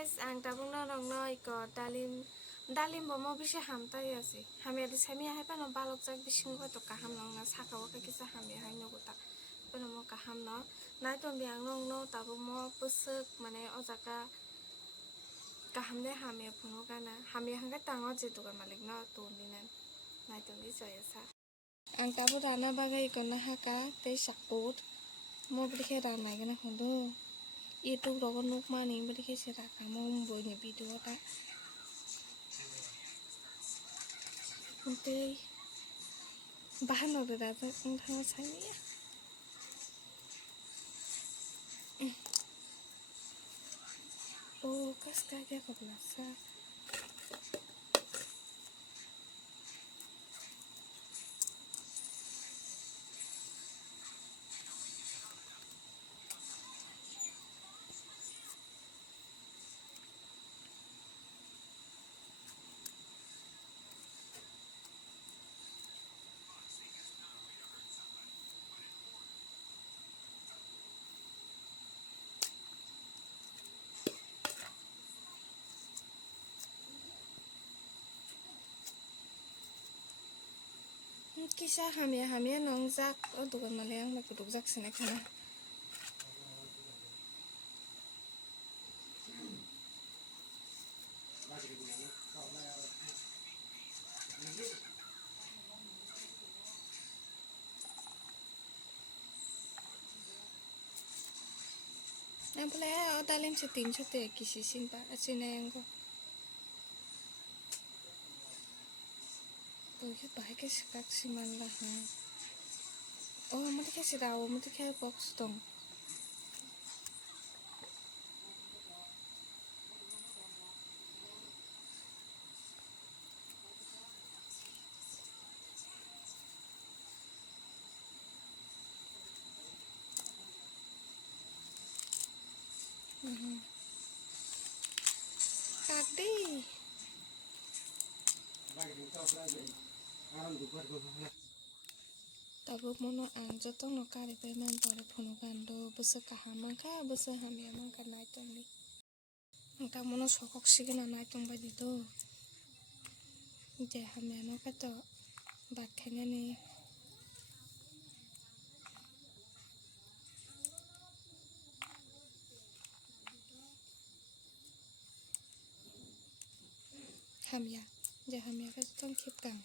guys, ang tabung na rong no iko dalim bomo bisa hamtai asi. Hami adi sami hai pa no balok jak bising ko to kaham no nga sakawa ka kisa hami hai no guta. Pero mo kaham no. Nai tong biang rong no tabung mo pusuk mane ojaka kaham de hami puno kana. Hami hangga tango jitu ka malik no to dinan. Nai tong di soya sa. Ang tabu rana bagai iko na haka te sakut. Mo beri rana gana hondo. YouTube rogo nuk mani beri sira kamu bonya video ta. Nanti bahan udah datang entah saya ya. Oh kas kagak keblasa. Kisah hamia nongzak oh dukan maliang lagi dugzak sini kana yang boleh oh dalim setin sete kisi sinta sini yang ko tuh ya baik sekak siman lah oh mesti kasih tahu mesti kayak box dong tadi tabuk mono anjo tong no kari pemen pore puno kando bese kahaman ka bese hamia man kan naik tong ni angka mono sokok sigina naik tong badi do je hamia no kato bakenya ni hamia je hamia kato tong kip kang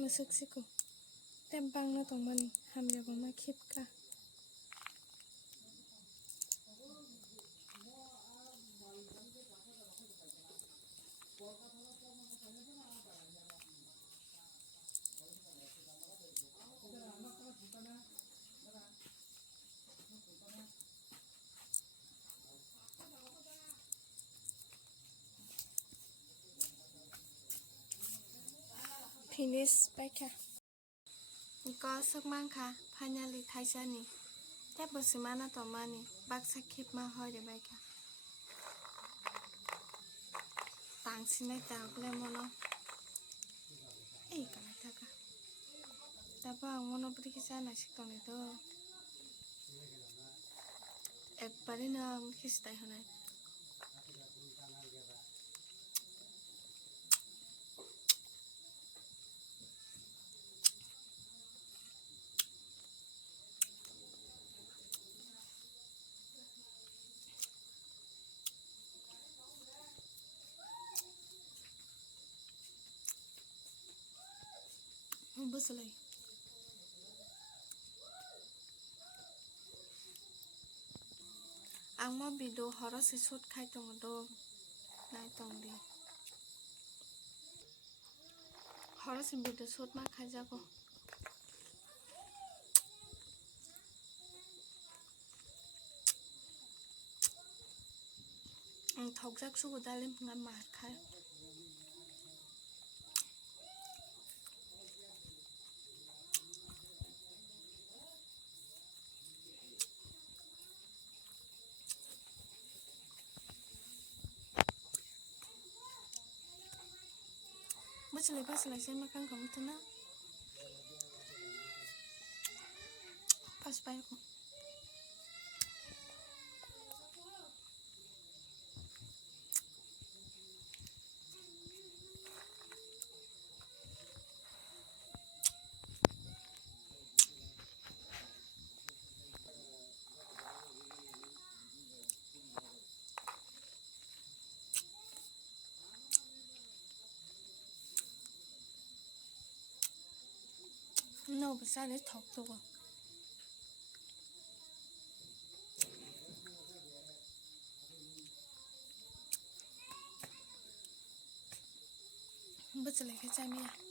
masuk siku tembang na tong mani hamia bama kip ka finish baik ya có sức mang khá finally thay ra nè tép bớt xíu mana tỏ mà nè bác sẽ keep mà hơi để bay cả tàng xin này tao lên mono cả này ta cả ta bảo mono beri kisah nasi kong itu bari na kisah itu nih bớt lại ang mo video horror si shoot khai tong do nai tong di horror si video shoot ma khai jago thọc rác su của ta lên ngắm mát khai Pas lagi saya makan kamu tenang pas aku no besar để thọc rồi Bất lagi saya